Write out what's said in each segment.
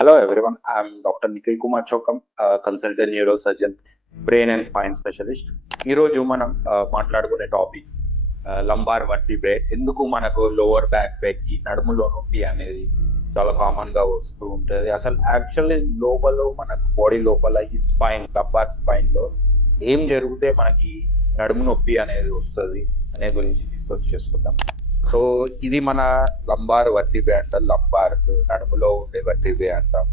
Hello everyone, I'm Dr. Nikhil Kumar Chokam, consultant neurosurgeon, brain and spine specialist. ఈరోజు మనం మాట్లాడుకునే topic lumbar vertebrae. ఎందుకు మనకు lower back pain నడుములో నొప్పి అనేది చాలా కామన్ గా వస్తూ ఉంటుంది. అసలు యాక్చువల్లీ లోపల మన బాడీ లోపల ఈ స్పైన్ లంబార్ స్పైన్ లో ఏం జరిగితే మనకి నడుము నొప్పి అనేది వస్తుంది అనే గురించి డిస్కస్ చేసుకుందాం. సో ఇది మన లంబార్ వర్టిబ్రే అంటారు. లంబార్ నడుములో ఉండే వర్టిబ్రే అంటాం.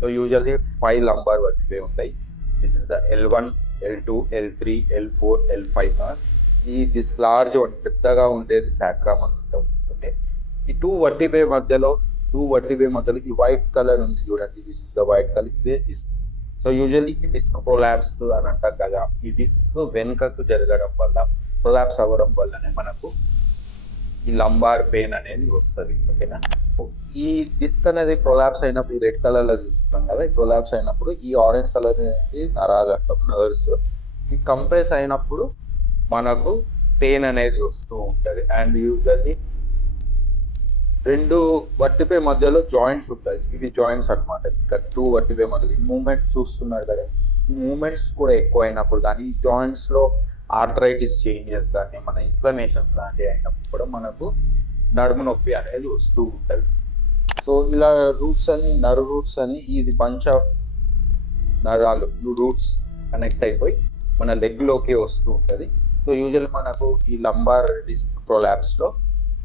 సో యూజువల్లీ 5 లంబార్ వర్టిబ్రే ఉంటాయి. This is the L1, L2, L3, L4, L5. ఈ దిస్ లార్జ్ వన్ పెద్దగా ఉండేది సాక్రమ్ అంటాం. ఓకే, ఈ టూ వర్టిబ్రే మధ్యలో ఈ వైట్ కలర్ ఉంది చూడండి. This is the white colour, ఇదే డిస్క్. సో యూజువల్లీ ఈ డిస్క్ ప్రొలాప్స్ అని అంటాం కదా. ఈ డిస్క్ వెనుకకు జరగడం వల్ల, ప్రొలాప్స్ అవ్వడం వల్లనే మనకు ఈ లంబార్ పెయిన్ అనేది వస్తుంది. ఓకేనా, ఈ డిస్క్ అనేది ప్రొలాప్స్ అయినప్పుడు ఈ రెడ్ కలర్ లో చూస్తున్నాం కదా, ఈ ప్రొలాప్స్ అయినప్పుడు ఈ ఆరెంజ్ కలర్ అనేది నరాలు అంటాం, నర్వ్స్. ఈ కంప్రెస్ అయినప్పుడు మనకు పెయిన్ అనేది వస్తూ ఉంటది. అండ్ యూజువల్లీ రెండు వర్టిపే మధ్యలో జాయింట్స్ ఉంటాయి. ఇవి జాయింట్స్ అనమాట. ఇక్కడ టూ వర్టిపే మధ్యలో ఈ మూమెంట్ చూస్తున్నారు కదా, ఈ మూమెంట్స్ కూడా ఎక్కువ అయినప్పుడు కానీ ఈ జాయింట్స్ లో ఆర్థరైటిస్ చేంజెస్ కానీ మన ఇన్ఫ్లమేషన్ లాంటివి అయినప్పుడు కూడా మనకు నడుము నొప్పి అనేది వస్తూ ఉంటుంది. సో ఇలా రూట్స్ అని, నర్వ్ రూట్స్ అని, ఇది బంచ్ ఆఫ్ నరాలు రూట్స్ కనెక్ట్ అయిపోయి మన లెగ్ లోకి వస్తూ ఉంటది. సో యూజువల్ మనకు ఈ లంబార్ డిస్క్ ప్రొలాప్స్ లో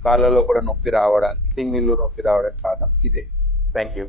కాళ్ళలో కూడా నొప్పి రావడానికి, తిమ్మిళ్ళు నొప్పి రావడానికి కారణం ఇదే. Thank you.